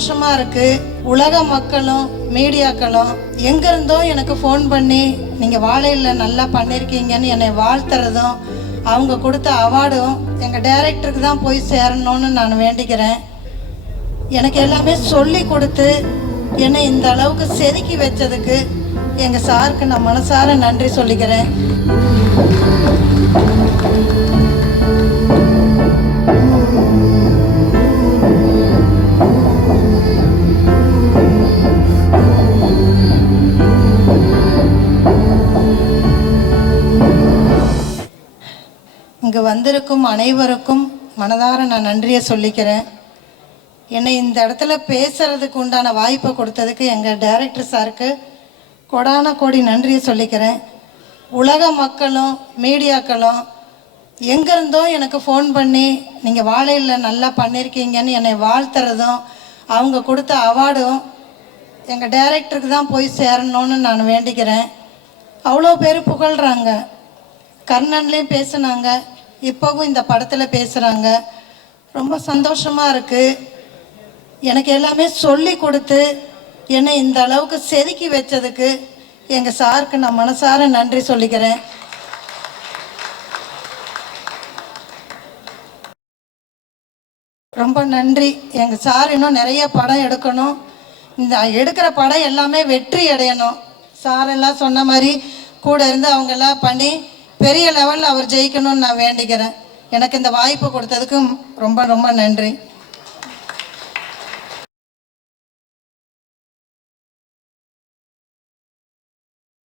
சந்தோஷமாக இருக்குது. உலக மக்களும் மீடியாக்களும் எங்கேருந்தோ எனக்கு ஃபோன் பண்ணி நீங்கள் வாழையில் நல்லா பண்ணியிருக்கீங்கன்னு என்னை வாழ்த்துறதும் அவங்க கொடுத்த அவார்டும் எங்கள் டைரக்டருக்கு தான் போய் சேரணும்னு நான் வேண்டிக்கிறேன். எனக்கு எல்லாமே சொல்லி கொடுத்து என்னை இந்த அளவுக்கு செதுக்கி வச்சதுக்கு எங்கள் சாருக்கு நான் மனசார நன்றி சொல்லிக்கிறேன். இங்கே வந்திருக்கும் அனைவருக்கும் மனதார நான் நன்றியை சொல்லிக்கிறேன். என்னை இந்த இடத்துல பேசுகிறதுக்கு உண்டான வாய்ப்பை கொடுத்ததுக்கு எங்கள் டைரக்டர் சாருக்கு கொடான கோடி நன்றியை சொல்லிக்கிறேன். உலக மக்களும் மீடியாக்களும் எங்கேருந்தோ எனக்கு ஃபோன் பண்ணி நீங்கள் வாழையில் நல்லா பண்ணியிருக்கீங்கன்னு என்னை வாழ்த்துறதும் அவங்க கொடுத்த அவார்டும் எங்கள் டைரக்டருக்கு தான் போய் சேரணும்னு நான் வேண்டிக்கிறேன். அவ்வளோ பேர் புகழ்கிறாங்க. கர்ணன்லேயும் பேசுனாங்க, இப்போவும் இந்த படத்தில் பேசுகிறாங்க. ரொம்ப சந்தோஷமாக இருக்குது. எனக்கு எல்லாமே சொல்லி கொடுத்து என்னை இந்த அளவுக்கு செதுக்கி வச்சதுக்கு எங்கள் சாருக்கு நான் மனசார நன்றி சொல்லிக்கிறேன். ரொம்ப நன்றி. எங்கள் சார் இன்னும் நிறைய படம் எடுக்கணும். இந்த எடுக்கிற படம் எல்லாமே வெற்றி அடையணும். சார் எல்லாம் சொன்ன மாதிரி கூட இருந்து அவங்கெல்லாம் பண்ணி பெரிய லெவலில் அவர் ஜெயிக்கணும்னு நான் வேண்டிக்கிறேன். எனக்கு இந்த வாய்ப்பு கொடுத்ததுக்கு ரொம்ப ரொம்ப நன்றி.